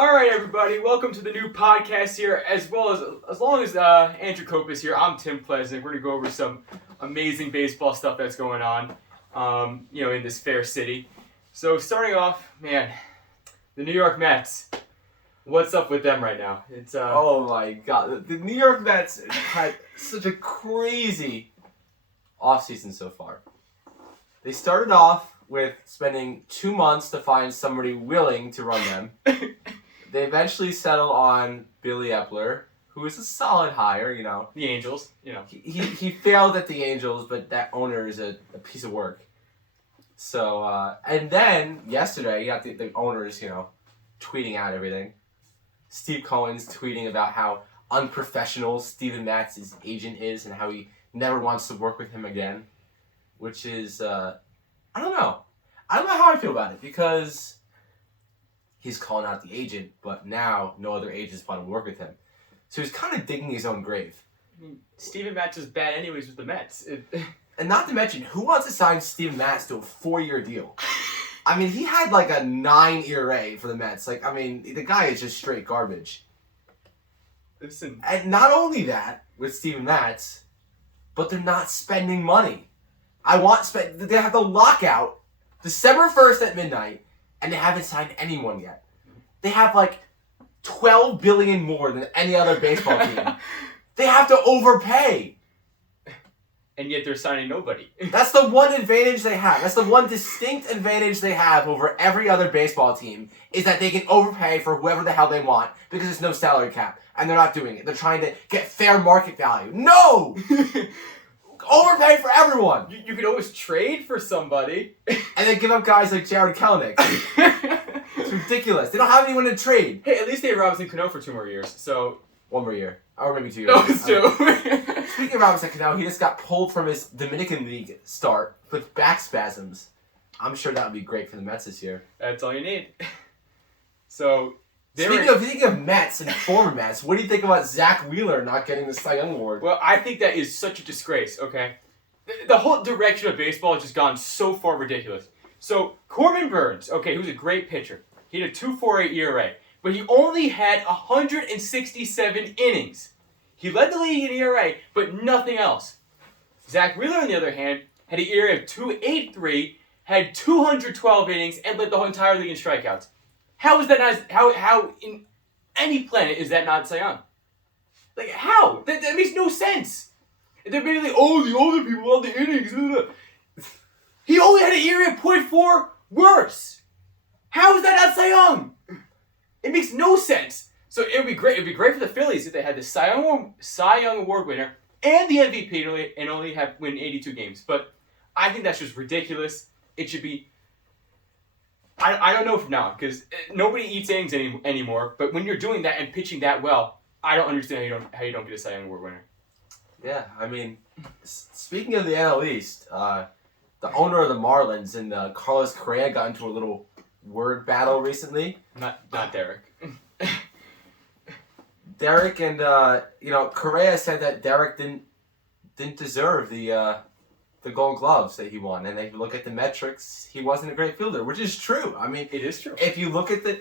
All right, everybody. Welcome to the new podcast here, as long as Andrew Cope is here. I'm Tim Pleasant. We're gonna go over some amazing baseball stuff that's going on, in this fair city. So starting off, man, the New York Mets. What's up with them right now? It's Oh my God, the New York Mets had such a crazy offseason so far. They started off with spending 2 months to find somebody willing to run them. They eventually settled on Billy Epler, who is a solid hire, the Angels, He failed at the Angels, but that owner is a piece of work. So, and then yesterday, you got the owners, tweeting out everything. Steve Cohen's tweeting about how unprofessional Steven Matz's agent is and how he never wants to work with him again. Which is, I don't know. I don't know how I feel about it because he's calling out the agent, but now no other agents want to work with him. So he's kind of digging his own grave. I mean, Steven Matz is bad anyways with the Mets. And not to mention, who wants to sign Steven Matz to a 4-year deal? I mean, he had like a 9 ERA for the Mets. The guy is just straight garbage. Listen. And not only that, with Steven Matz, but they're not spending money. They have the lockout December 1st at midnight, and they haven't signed anyone yet. They have like $12 billion more than any other baseball team. They have to overpay. And yet they're signing nobody. That's the one advantage they have. That's the one distinct advantage they have over every other baseball team is that they can overpay for whoever the hell they want because there's no salary cap. And they're not doing it. They're trying to get fair market value. No! Overpay for everyone. You could always trade for somebody. And then give up guys like Jared Kelenic. It's ridiculous. They don't have anyone to trade. Hey, at least they have Robinson Cano for 2 more years. So 1 more year. Or maybe 2 years. No, it's 2. Speaking of Robinson Cano, he just got pulled from his Dominican League start with back spasms. I'm sure that would be great for the Mets this year. That's all you need. So, Speaking of Mets and former Mets, what do you think about Zach Wheeler not getting the Cy Young Award? Well, I think that is such a disgrace, okay? The whole direction of baseball has just gone so far ridiculous. So, Corbin Burns, okay, who's a great pitcher. He had a 2.48 ERA, but he only had 167 innings. He led the league in ERA, but nothing else. Zach Wheeler, on the other hand, had an ERA of 2.83, had 212 innings, and led the entire league in strikeouts. How is that not? How in any planet is that not Cy Young? Like how? That makes no sense. They're basically the older people on the innings. He only had an ERA of 0.4 worse. How is that not Cy Young? It makes no sense. So it would be great. It'd be great for the Phillies if they had the Cy Young Award winner and the MVP and only win 82 games. But I think that's just ridiculous. It should be. I don't know from now on because nobody eats innings anymore. But when you're doing that and pitching that well, I don't understand how you don't get a Cy Young Award winner. Yeah, I mean, speaking of the NL East, the owner of the Marlins and Carlos Correa got into a little word battle recently. Not Derek. Derek and Correa said that Derek didn't deserve the Gold Gloves that he won, and if you look at the metrics, he wasn't a great fielder, which is true. I mean, it is true. If you look at the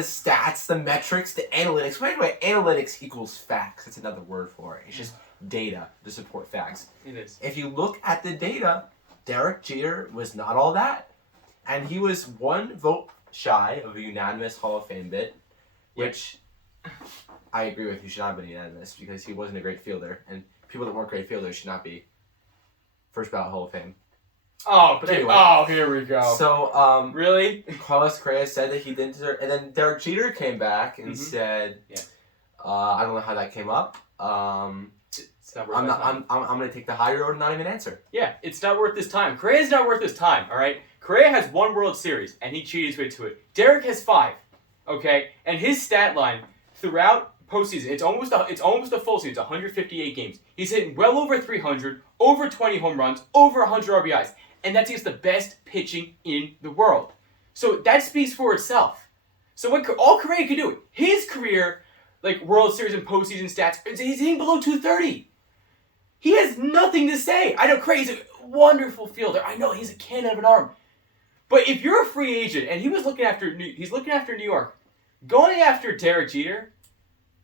stats, the metrics, the analytics. By the way, analytics equals facts. That's another word for it. It's just data to support facts. It is. If you look at the data, Derek Jeter was not all that, and he was 1 vote shy of a unanimous Hall of Fame bid, which I agree with. You should not have been unanimous because he wasn't a great fielder, and people that weren't great fielders should not be first ballot Hall of Fame. Oh, but anyway. Here we go. So, really? Carlos Correa said that he didn't deserve, and then Derek Jeter came back and said, I don't know how that came up. It's not worth I'm gonna take the high road and not even answer. Yeah, it's not worth his time. Correa's not worth his time. All right. Correa has 1 World Series, and he cheated his way to it. Derek has 5. Okay, and his stat line throughout postseason, it's almost a full season. It's 158 games. He's hitting well over 300, over 20 home runs, over 100 RBIs, and that's against the best pitching in the world. So that speaks for itself. So what all Correa could do, his career, like World Series and postseason stats, he's hitting below 230. He has nothing to say. I know Correa's a wonderful fielder. I know he's a cannon of an arm. But if you're a free agent and he's looking after New York, Going after Derek Jeter,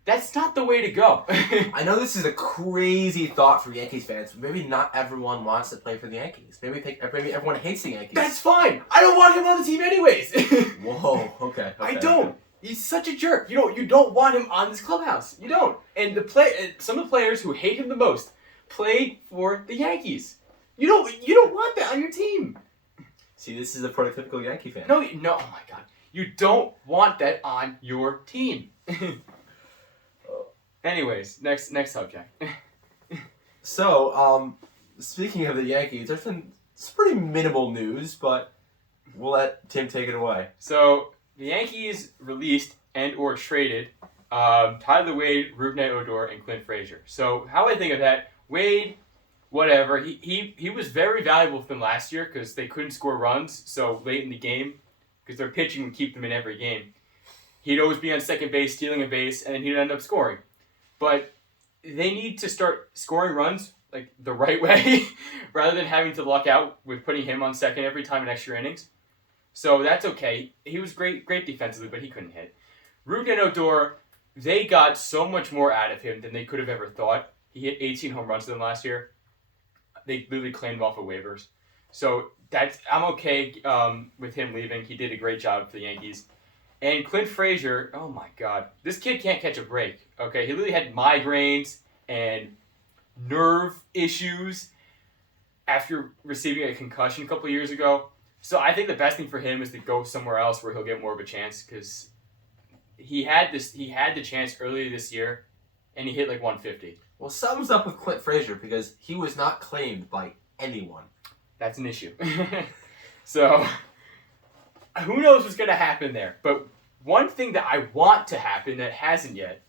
that's not the way to go. I know this is a crazy thought for Yankees fans, but maybe not everyone wants to play for the Yankees. Maybe everyone hates the Yankees. That's fine. I don't want him on the team anyways. Whoa. Okay. I don't. He's such a jerk. You don't want him on this clubhouse. You don't. And some of the players who hate him the most play for the Yankees. You don't want that on your team. See, this is a prototypical Yankee fan. No. Oh my God. You don't want that on your team. Anyways, next subject. So, speaking of the Yankees, there's been some pretty minimal news, but we'll let Tim take it away. So, the Yankees released and or traded Tyler Wade, Rougned Odor, and Clint Frazier. So, how I think of that, Wade, whatever, he was very valuable for them last year because they couldn't score runs so late in the game because their pitching would keep them in every game. He'd always be on second base, stealing a base, and then he'd end up scoring. But they need to start scoring runs like the right way rather than having to luck out with putting him on second every time in extra innings. So that's okay. He was great defensively, but he couldn't hit. Rougned Odor, they got so much more out of him than they could have ever thought. He hit 18 home runs to them last year. They literally claimed him off of waivers. So I'm okay with him leaving. He did a great job for the Yankees. And Clint Frazier, oh my God, this kid can't catch a break. Okay, he literally had migraines and nerve issues after receiving a concussion a couple of years ago. So I think the best thing for him is to go somewhere else where he'll get more of a chance because he had the chance earlier this year, and he hit like 150. Well, something's up with Clint Frazier because he was not claimed by anyone. That's an issue. So who knows what's going to happen there? But one thing that I want to happen that hasn't yet,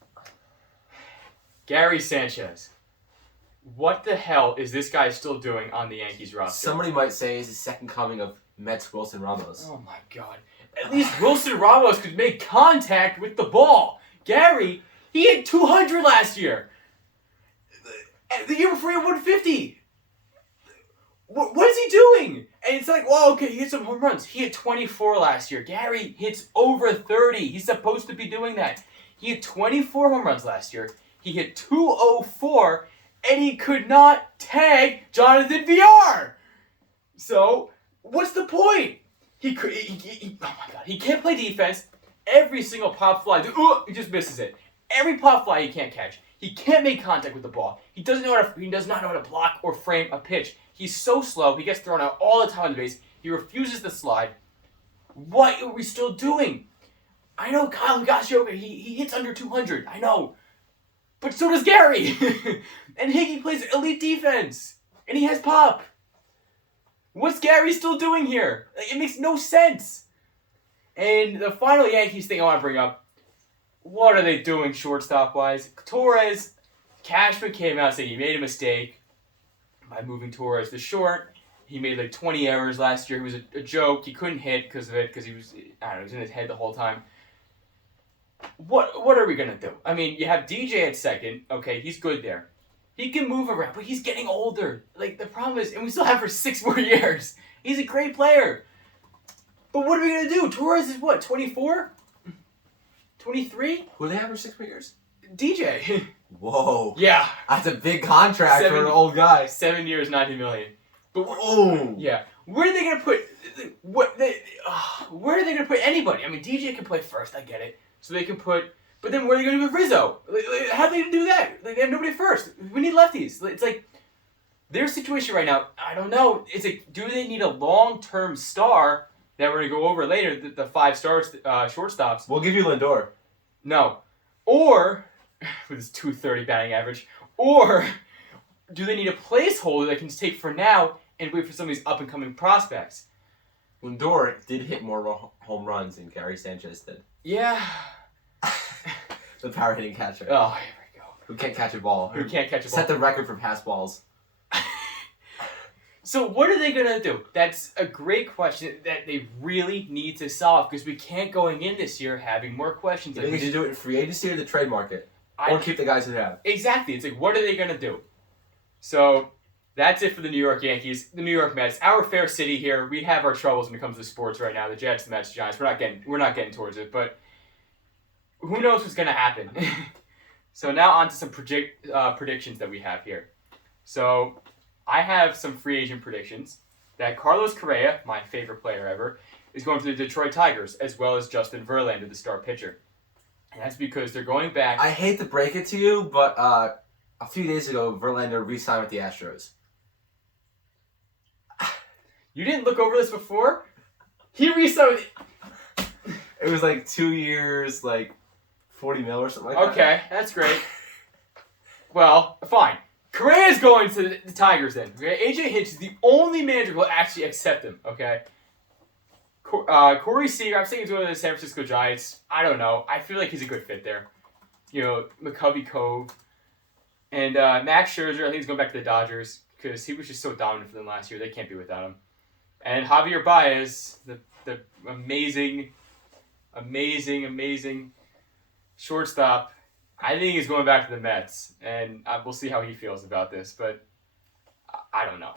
Gary Sanchez. What the hell is this guy still doing on the Yankees roster? Somebody might say he's the second coming of Mets Wilson Ramos. Oh my God. At least Wilson Ramos could make contact with the ball. Gary, he hit 200 last year. The year before he had 150. What is he doing? And it's like, well, okay, he hit some home runs. He hit 24 last year. Gary hits over 30. He's supposed to be doing that. He hit 24 home runs last year. He hit 204, and he could not tag Jonathan VR. So, what's the point? Oh my God, he can't play defense. Every single pop fly, he just misses it. Every pop fly he can't catch. He can't make contact with the ball. He does not know how to block or frame a pitch. He's so slow. He gets thrown out all the time on the base. He refuses to slide. What are we still doing? I know Kyle Higashioka, he hits under 200. I know. But so does Gary. And Higgy plays elite defense. And he has pop. What's Gary still doing here? It makes no sense. And the final Yankees thing I want to bring up, what are they doing shortstop-wise? Torres, Cashman came out saying he made a mistake by moving Torres to short. He made like 20 errors last year. It was a joke. He couldn't hit because of it, because he was in his head the whole time. What are we going to do? I mean, you have DJ at second. Okay, he's good there. He can move around, but he's getting older. Like, the problem is, and we still have for 6 more years. He's a great player. But what are we going to do? Torres is what, 24? 23? Who do they have for 6 more years? DJ. Whoa. Yeah. That's a big contract for an old guy. 7 years, $90 million. But yeah. Where are they going to put where are they going to put anybody? I mean, DJ can play first, I get it. So they can put, but then where are they going to do with Rizzo? How are they going to do that? Like, they have nobody first. We need lefties. It's like their situation right now, I don't know. It's like, do they need a long-term star that we're going to go over later, the 5 stars shortstops? We'll give you Lindor. No. Or, with his 230 batting average, or do they need a placeholder that can just take for now and wait for some of these up-and-coming prospects? Lindor did hit more home runs than Gary Sanchez did. Yeah. The power hitting catcher. Oh, here we go. Who can't catch a ball. Who can't catch a ball. Set the record for pass balls. So what are they going to do? That's a great question that they really need to solve because we can't going in this year having more questions. You think they should do it in free agency or the trade market? Or keep the guys who have? Exactly. It's like, what are they going to do? So that's it for the New York Yankees. The New York Mets. Our fair city here. We have our troubles when it comes to sports right now. The Jets, the Mets, the Giants. We're not getting towards it. But who knows what's going to happen. So now on to some predictions that we have here. So I have some free agent predictions that Carlos Correa, my favorite player ever, is going to the Detroit Tigers, as well as Justin Verlander, the star pitcher. And that's because they're going back. I hate to break it to you, but a few days ago, Verlander re-signed with the Astros. You didn't look over this before? He re-signed. It was like 2 years, like 40 mil or something like that. Okay, that's great. Well, fine. Correa's going to the Tigers then. Okay, AJ Hinch is the only manager who will actually accept him. Okay. Corey Seager, I'm saying he's going to the San Francisco Giants. I don't know. I feel like he's a good fit there. You know, McCovey Cove. And Max Scherzer, I think he's going back to the Dodgers because he was just so dominant for them last year. They can't be without him. And Javier Baez, the amazing shortstop. I think he's going back to the Mets. And we'll see how he feels about this. But I don't know.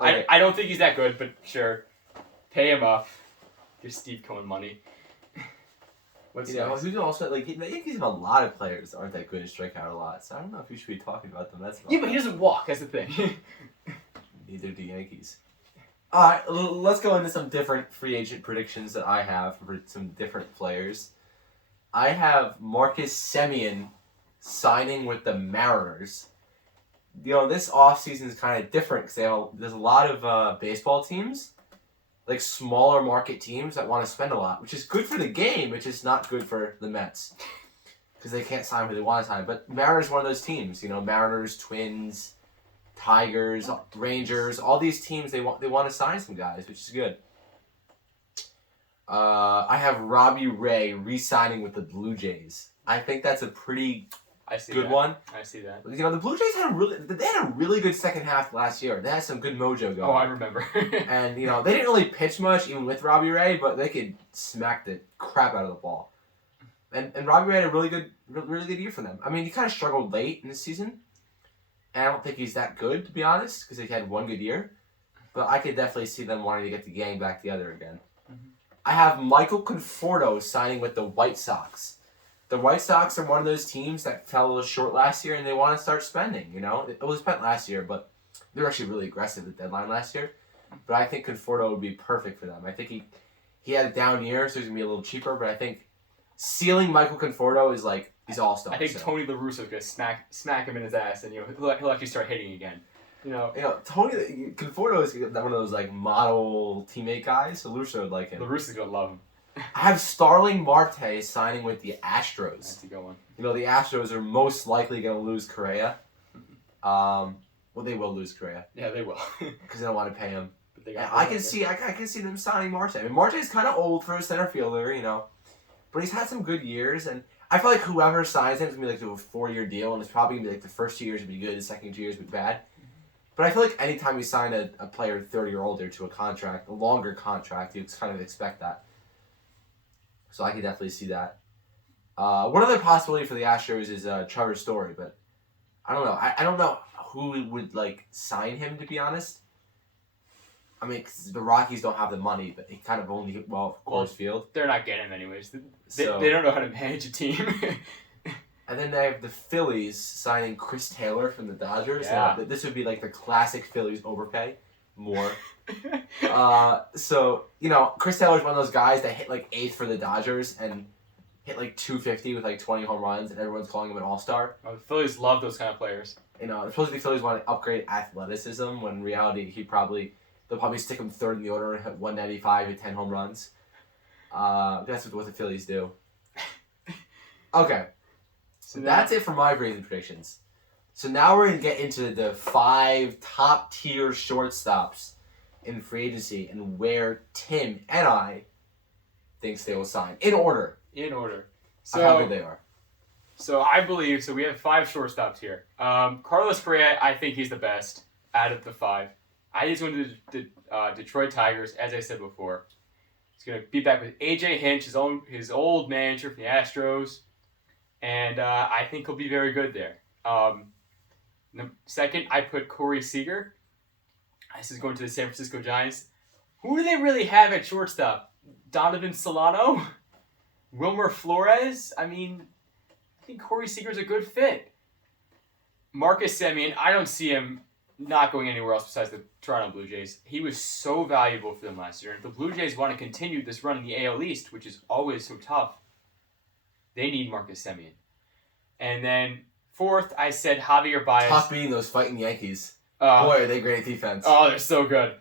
Okay. I don't think he's that good, but sure. Pay him up. Give Steve Cohen money. What's next? Who's also like the Yankees have a lot of players that aren't that good and strike out a lot. So I don't know if you should be talking about them. That's Yeah, but he doesn't walk. That's the thing. Neither do Yankees. All right, let's go into some different free agent predictions that I have for some different players. I have Marcus Semien signing with the Mariners. You know, this offseason is kind of different because there's a lot of baseball teams, like smaller market teams that want to spend a lot, which is good for the game. It's just not good for the Mets because they can't sign who they want to sign. But Mariners is one of those teams. You know, Mariners, Twins, Tigers, Rangers, all these teams they want to sign some guys, which is good. I have Robbie Ray re-signing with the Blue Jays. I think that's a pretty good one. I see that. You know, the Blue Jays had a really good second half last year. They had some good mojo going. Oh, I remember. And you know, they didn't really pitch much even with Robbie Ray, but they could smack the crap out of the ball. And Robbie Ray had a really good year for them. I mean, he kind of struggled late in the season, and I don't think he's that good to be honest, because he had one good year. But I could definitely see them wanting to get the gang back together again. Mm-hmm. I have Michael Conforto signing with the White Sox. The White Sox are one of those teams that fell a little short last year, and they want to start spending, you know? It was spent last year, but they were actually really aggressive at the deadline last year. But I think Conforto would be perfect for them. I think he had a down year, so he's going to be a little cheaper, but I think sealing Michael Conforto is like, he's all-star. I think Tony La Russa is going to smack him in his ass, and he'll actually start hitting again. You know, Tony Conforto is one of those like model teammate guys, so La Russa would like him. La Russa's going to love him. I have Starling Marte signing with the Astros. That's a good one. You know, the Astros are most likely going to lose Correa. Well, they will lose Correa. Yeah, they will. Because they don't want to pay him. But I can see them signing Marte. I mean, Marte's kind of old for a center fielder, you know. But he's had some good years, and I feel like whoever signs him is going to be like do a 4-year deal, and it's probably going to be like the first 2 years would be good, the second 2 years would be bad. But I feel like anytime you sign a player 30 or older to a longer contract, you kind of expect that. So I could definitely see that. One other possibility for the Astros is Trevor Story, but I don't know. I don't know who would like sign him, to be honest. I mean, 'cause the Rockies don't have the money, but he kind of only Coors Field. They're not getting him anyways. They don't know how to manage a team. And then they have the Phillies signing Chris Taylor from the Dodgers. Yeah. This would be like the classic Phillies overpay more. So, you know, Chris Taylor's one of those guys that hit like 8th for the Dodgers and hit like 250 with like 20 home runs, and everyone's calling him an all-star. Oh, the Phillies love those kind of players. You know, supposedly the Phillies want to upgrade athleticism, when in reality they'll probably stick him third in the order and hit 195 with 10 home runs. That's what the Phillies do. Okay. So that's it for my rating predictions. So now we're going to get into the 5 top-tier shortstops in free agency and where Tim and I thinks they will sign. In order. So, how good they are. So I believe, we have 5 shortstops here. Carlos Correa, I think he's the best out of the 5. I think he's going to the Detroit Tigers, as I said before. He's going to be back with AJ Hinch, his old manager from the Astros. And I think he'll be very good there. Second, I put Corey Seager. This is going to the San Francisco Giants. Who do they really have at shortstop? Donovan Solano? Wilmer Flores, I think Corey Seager's a good fit. Marcus Semien, I don't see him not going anywhere else besides the Toronto Blue Jays. He was so valuable for them last year. And if the Blue Jays want to continue this run in the AL East, which is always so tough, they need Marcus Semien. And then fourth, I said Javier Baez. Tough beating those fighting Yankees. Boy, are they great defense. Oh, they're so good.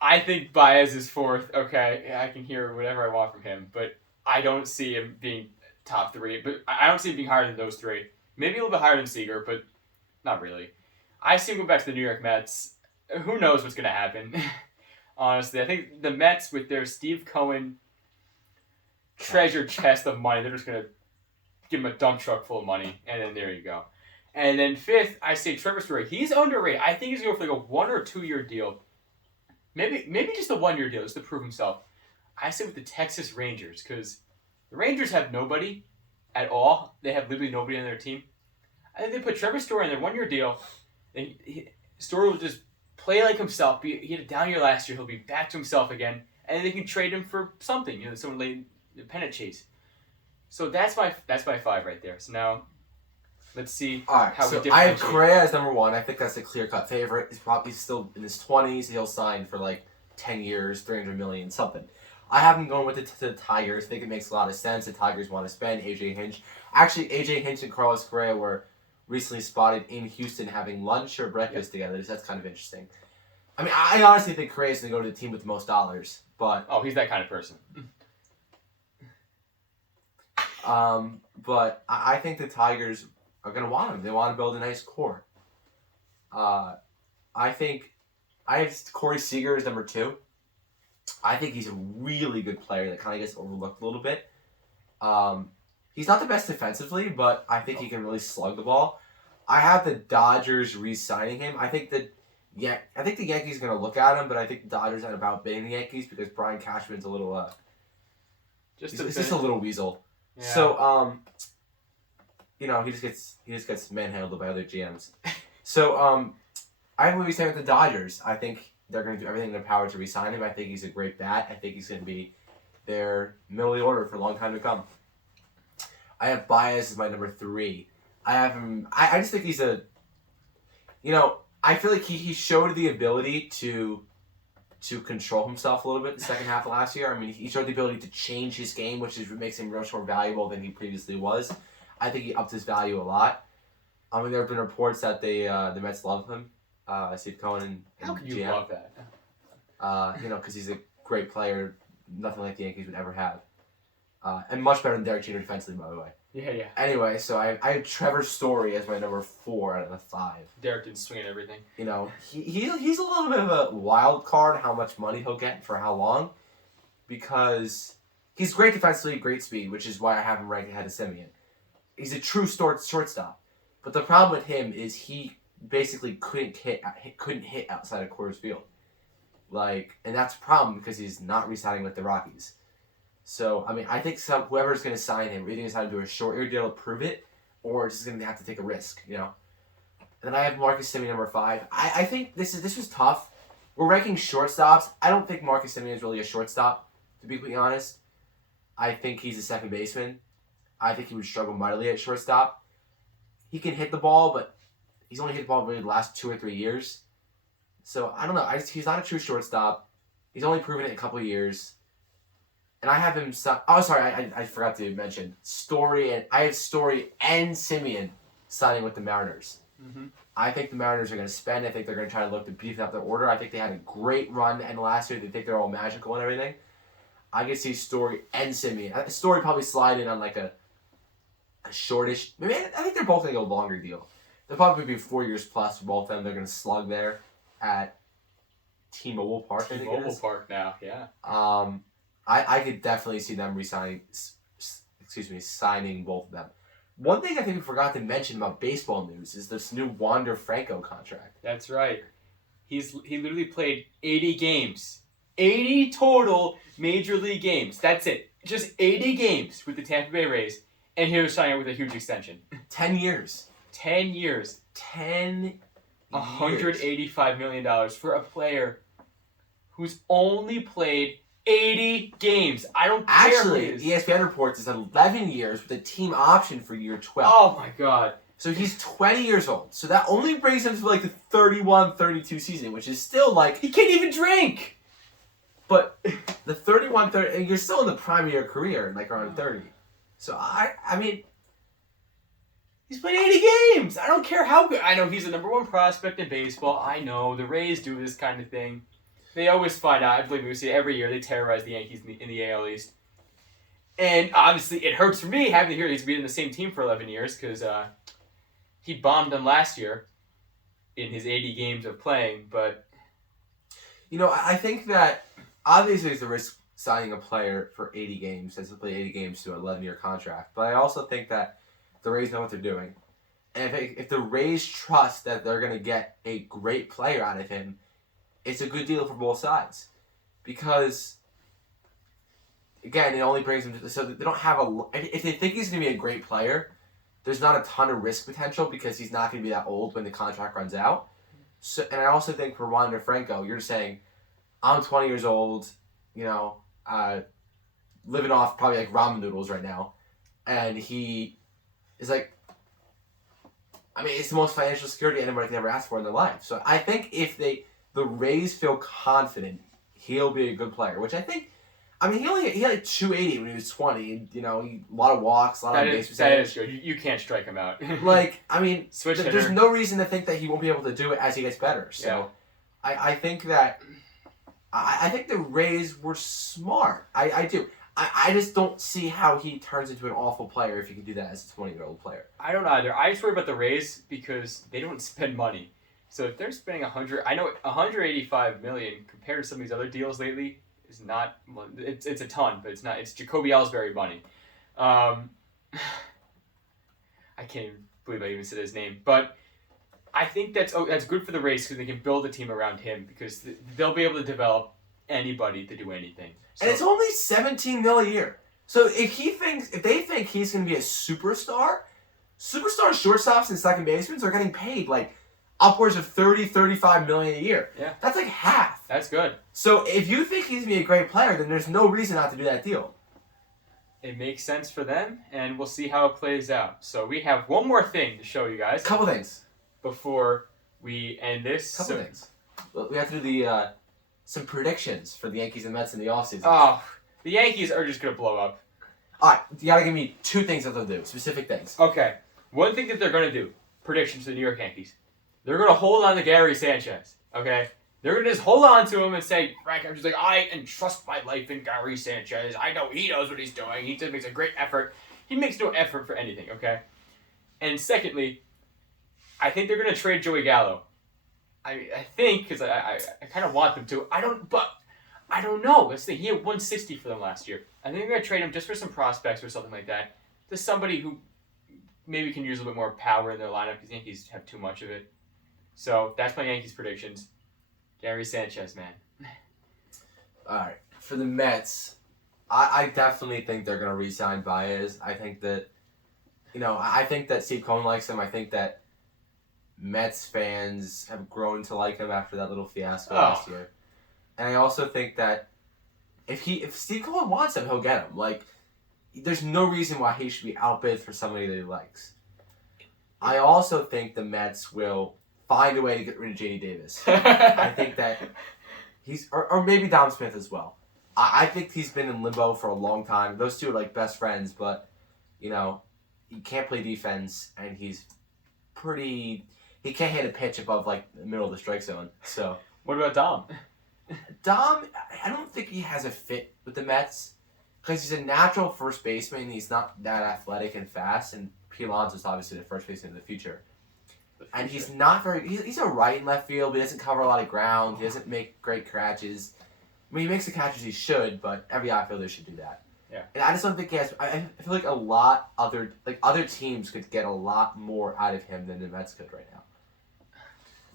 I think Baez is fourth. Okay, I can hear whatever I want from him, but I don't see him being top three. But I don't see him being higher than those three. Maybe a little bit higher than Seager, but not really. I see him go back to the New York Mets. Who knows what's going to happen? Honestly, I think the Mets with their Steve Cohen treasure chest of money, they're just going to give him a dump truck full of money, and then there you go. And then fifth, I say Trevor Story. He's underrated. I think he's going to go for like a 1 or 2 year deal. Maybe just a 1 year deal just to prove himself. I say with the Texas Rangers because the Rangers have nobody at all. They have literally nobody on their team. I think they put Trevor Story on their 1 year deal. Story will just play like himself. He had a down year last year. He'll be back to himself again, and then they can trade him for something. Someone late the pennant chase. So that's my 5 right there. So now, let's see how we differentiate. I have Correa as number 1. I think that's a clear-cut favorite. He's probably still in his 20s. He'll sign for like 10 years, $300 million, something. I have him going with the Tigers. I think it makes a lot of sense. The Tigers want to spend AJ Hinch. Actually, AJ Hinch and Carlos Correa were recently spotted in Houston having lunch or breakfast together. So that's kind of interesting. I honestly think Correa's going to go to the team with the most dollars, but he's that kind of person. But I think the Tigers are going to want him. They want to build a nice core. I think I have Corey Seager as number 2. I think he's a really good player that kind of gets overlooked a little bit. He's not the best defensively, but I think he can really slug the ball. I have the Dodgers re-signing him. I think the Yankees are going to look at him, but I think the Dodgers aren't about bidding the Yankees because Brian Cashman's a little just a little weasel. Yeah. So he just gets manhandled by other GMs. So I have him re-signing with the Dodgers. I think they're going to do everything in their power to re-sign him. I think he's a great bat. I think he's going to be their middle of the order for a long time to come. I have Baez as my number 3. I have him. I just think he's I feel like he showed the ability to control himself a little bit in the second half of last year. He showed the ability to change his game, which makes him much more valuable than he previously was. I think he upped his value a lot. There have been reports that the Mets love him. Steve Cohen and how can you GM. love that? Because he's a great player, nothing like the Yankees would ever have. And much better than Derek Jeter defensively, by the way. Yeah. Anyway, so I have Trevor Story as my number 4 out of the 5. Derek didn't swing at everything. He's a little bit of a wild card how much money he'll get for how long, because he's great defensively, great speed, which is why I have him ranked ahead of Semien. He's a true shortstop, but the problem with him is he basically couldn't hit outside of Coors Field, and that's a problem because he's not re-signing with the Rockies. So, I think whoever's going to sign him, either going to do a short year deal to prove it, or just going to have to take a risk, And then I have Marcus Semien number 5. I think this was tough. We're ranking shortstops. I don't think Marcus Semien is really a shortstop, to be completely honest. I think he's a second baseman. I think he would struggle mightily at shortstop. He can hit the ball, but he's only hit the ball really the last 2 or 3 years. So, I don't know. He's not a true shortstop. He's only proven it in a couple of years. And I have him... I forgot to mention. I have Story and Semien signing with the Mariners. Mm-hmm. I think the Mariners are going to spend. I think they're going to try to look to beef up their order. I think they had a great run and last year. They think they're all magical and everything. I can see Story and Semien. Story probably slide in on like a shortish... Maybe I think they're both going to go longer deal. They'll probably be 4 years plus for both of them. They're going to slug there at T-Mobile Park, I think it is. T-Mobile Park now, yeah. I could definitely see them signing both of them. One thing I think we forgot to mention about baseball news is this new Wander Franco contract. That's right. He literally played 80 games. 80 total Major League games. That's it. Just 80 games with the Tampa Bay Rays. And he was signing with a huge extension. 10 years. 10 years. $185 million for a player who's only played 80 games. I don't care. Actually, ESPN reports it's 11 years with a team option for year 12. Oh my god. So he's 20 years old. So that only brings him to like the 31-32 season, which is still like... He can't even drink! But the 31-30... You're still in the prime of your career, like around 30. So, I mean... He's played 80 games! I don't care how good... I know he's the number one prospect in baseball. I know. The Rays do this kind of thing. They always find out. I believe we see it every year. They terrorize the Yankees in the AL East. And obviously, it hurts for me having to hear he's been in the same team for 11 years because he bombed them last year in his 80 games of playing. But you know, I think that obviously it's a risk signing a player for 80 games, has to play 80 games to an 11-year contract. But I also think that the Rays know what they're doing. And if the Rays trust that they're going to get a great player out of him, it's a good deal for both sides. Because, again, it only brings them to... So they don't have a... If they think he's going to be a great player, there's not a ton of risk potential because he's not going to be that old when the contract runs out. So, and I also think for Wander Franco, you're saying, I'm 20 years old, you know, living off probably like ramen noodles right now. And he is like... I mean, it's the most financial security anybody can ever ask for in their life. So I think if the Rays feel confident, he'll be a good player. Which I think, I mean, he had 280 when he was 20. You know, a lot of walks, a lot of base percentage. That is good. You can't strike him out. Like, I mean, there's hitter. no reason to think that he won't be able to do it as he gets better. So Yeah. I think that I think the Rays were smart. I do. I just don't see how he turns into an awful player if he can do that as a 20-year-old player. I don't either. I just worry about the Rays because they don't spend money. So if they're spending $185 million compared to some of these other deals lately is not. It's a ton, but it's not. It's Jacoby Ellsbury money. I can't even believe I even said his name, but I think that's good for the Rays because they can build a team around him because they'll be able to develop anybody to do anything. So, and it's only $17 million a year. So if they think he's going to be a superstar shortstops and second basemen are getting paid like upwards of $30-35 million a year. Yeah. That's like half. That's good. So if you think he's going to be a great player, then there's no reason not to do that deal. It makes sense for them, and we'll see how it plays out. So we have one more thing to show you guys. Couple things. Before we end this. Couple things. Well, we have to do some predictions for the Yankees and Mets in the offseason. Oh, the Yankees are just going to blow up. All right, you got to give me two things that they'll do, specific things. Okay. One thing that they're going to do, predictions for the New York Yankees. They're going to hold on to Gary Sanchez, okay? They're going to just hold on to him and say, Frank, I'm just like, I entrust my life in Gary Sanchez. I know he knows what he's doing. He just makes a great effort. He makes no effort for anything, okay? And secondly, I think they're going to trade Joey Gallo. I think, because I kind of want them to. I don't know. Let's see. He had 160 for them last year. I think they're going to trade him just for some prospects or something like that. To somebody who maybe can use a little bit more power in their lineup because Yankees have too much of it. So that's my Yankees predictions. Gary Sanchez, man. All right. For the Mets, I definitely think they're going to re-sign Baez. I think that, I think that Steve Cohen likes him. I think that Mets fans have grown to like him after that little fiasco last year. And I also think that if Steve Cohen wants him, he'll get him. Like, there's no reason why he should be outbid for somebody that he likes. I also think the Mets will find a way to get rid of J.D. Davis. I think that or maybe Dom Smith as well. I think he's been in limbo for a long time. Those two are like best friends, but, he can't play defense, and he can't hit a pitch above, like, the middle of the strike zone. So What about Dom? Dom, I don't think he has a fit with the Mets because he's a natural first baseman. He's not that athletic and fast, and P. Alonso's obviously the first baseman of the future. And he's not very... He's a right in left field, but he doesn't cover a lot of ground. He doesn't make great catches. I mean, he makes the catches he should, but every outfielder should do that. Yeah. And I just don't think he has... I feel like other teams could get a lot more out of him than the Mets could right now.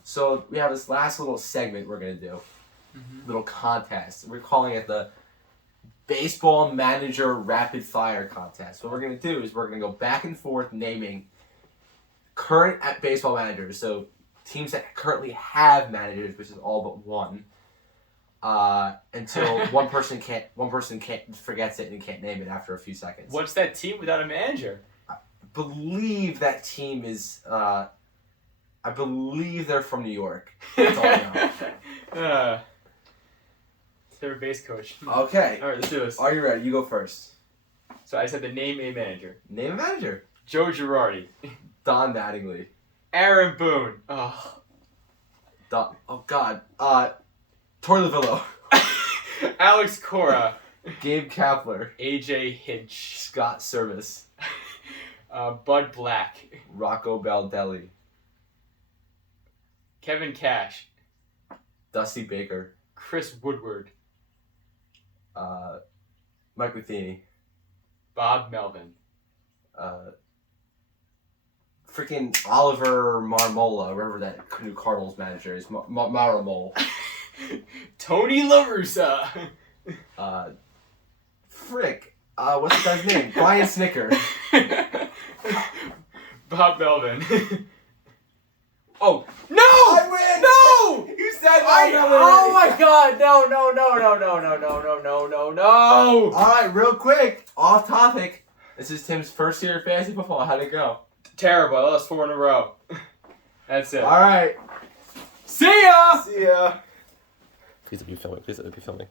So we have this last little segment we're going to do. Little contest. We're calling it the Baseball Manager Rapid Fire Contest. What we're going to do is we're going to go back and forth naming current baseball managers, so teams that currently have managers, which is all but one, until one person can't forgets it and can't name it after a few seconds. What's that team without a manager? Believe that team is. I believe they're from New York. That's all I know. They're a base coach. Okay. All right, let's do this. Are you ready? You go first. So I said the name a manager. Name a manager. Joe Girardi. Don Mattingly. Aaron Boone. Oh. Oh God. Torey Lavillo. Alex Cora. Gabe Kapler. AJ Hinch. Scott Service. Bud Black. Rocco Baldelli. Kevin Cash. Dusty Baker. Chris Woodward. Mike Matheny. Bob Melvin. Freaking Oliver Marmola, wherever that new Cardinals manager is. Maramole. Tony La Russa. Frick. What's the guy's name? Brian Snicker. Bob Melvin. Oh no! I win! No! You said Oh my God! No! All right, real quick, off topic. This is Tim's first year of fantasy football. How'd it go? Terrible. I lost 4 in a row. That's it. All right. See ya! See ya. Please let me be filming.